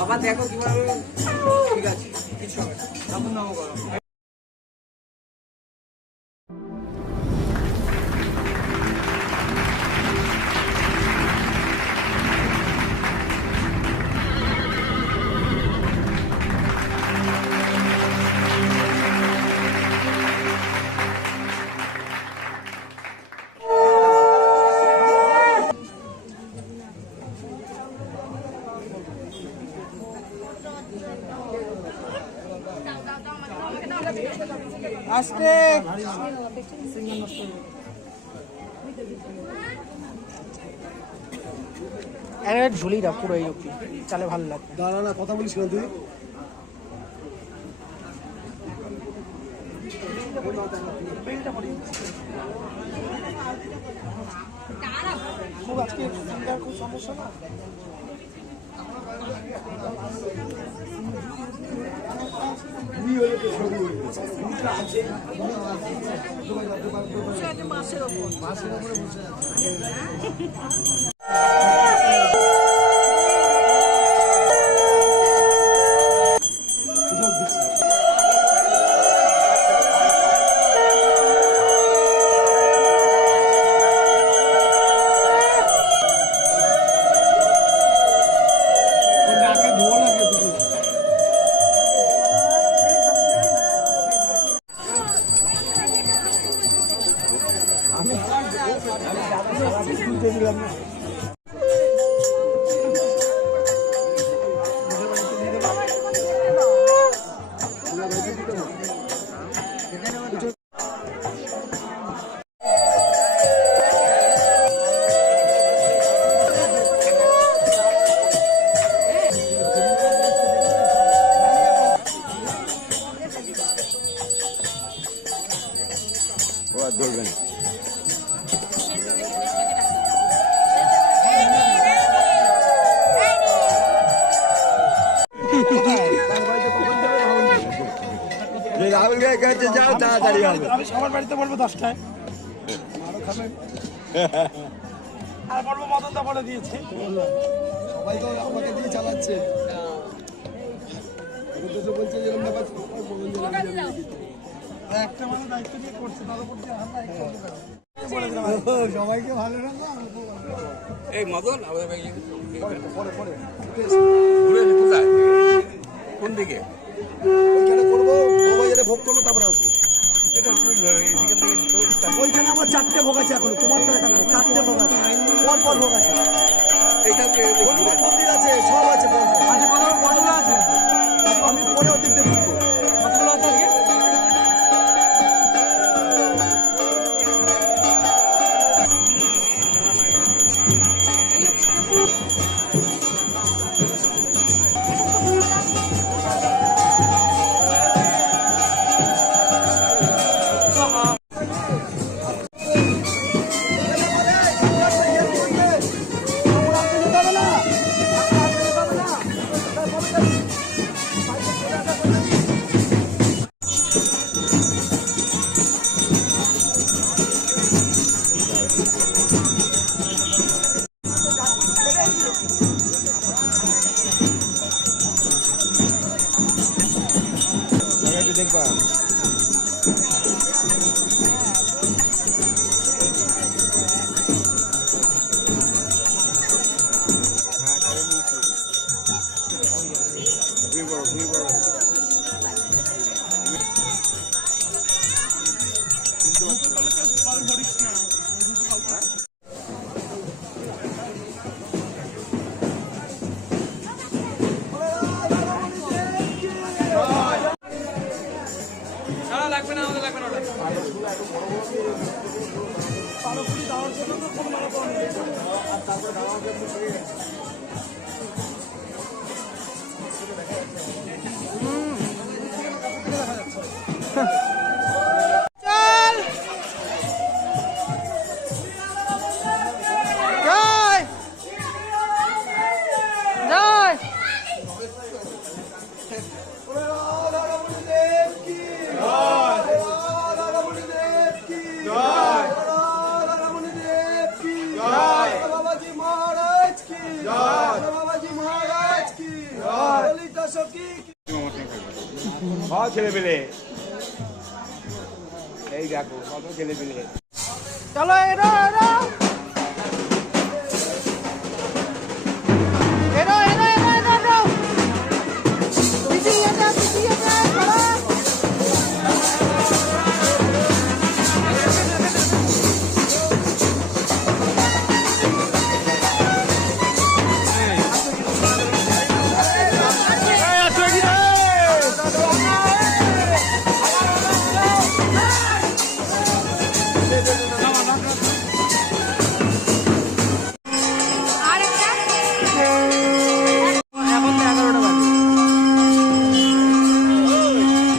আবার দেখো কীভাবে ঠিক আছে কিছু হবে না। ঠাকুর করো আস্তে এর ঝুলিটা পুরো এই অব্দি চালে ভালো লাগবে দাঁড়া না কথা বলিস না তুই। খুব আজকে খুব সমস্যা না? নাকে ধরবে না। যে রাহুল গায়ে কাছে যাও তাড়াতাড়ি হবে। আমি সবার বাড়িতে বলব দশটায়। আর বলব মদন দা বলে দিয়েছে। সবাই তো আমাকে দিয়ে চালাচ্ছে। বলছে ব্যাপার। একটা মানুষ দায়িত্ব নিয়ে করছে তার উপর আমরা সবাইকে ভালো। এই মদন আমাদের পরে পরে ঘুরে কোথায়? কোন দিকে? করব। বাজারে ভোগ করল তারপরে আসব। ওইখানে আমার চারটে ভোগ আছে এখন তোমার তো এখানে চারটে ভোগ আছে পর পর ভোগ আছে। এখান একটু দেখবা ঘুরে সারা লাগবে না আমাদের লাগবে না ওটা জয় সব ছেলে পেলে এই দেখো কত ছেলে পেলে চলো এরা এরা।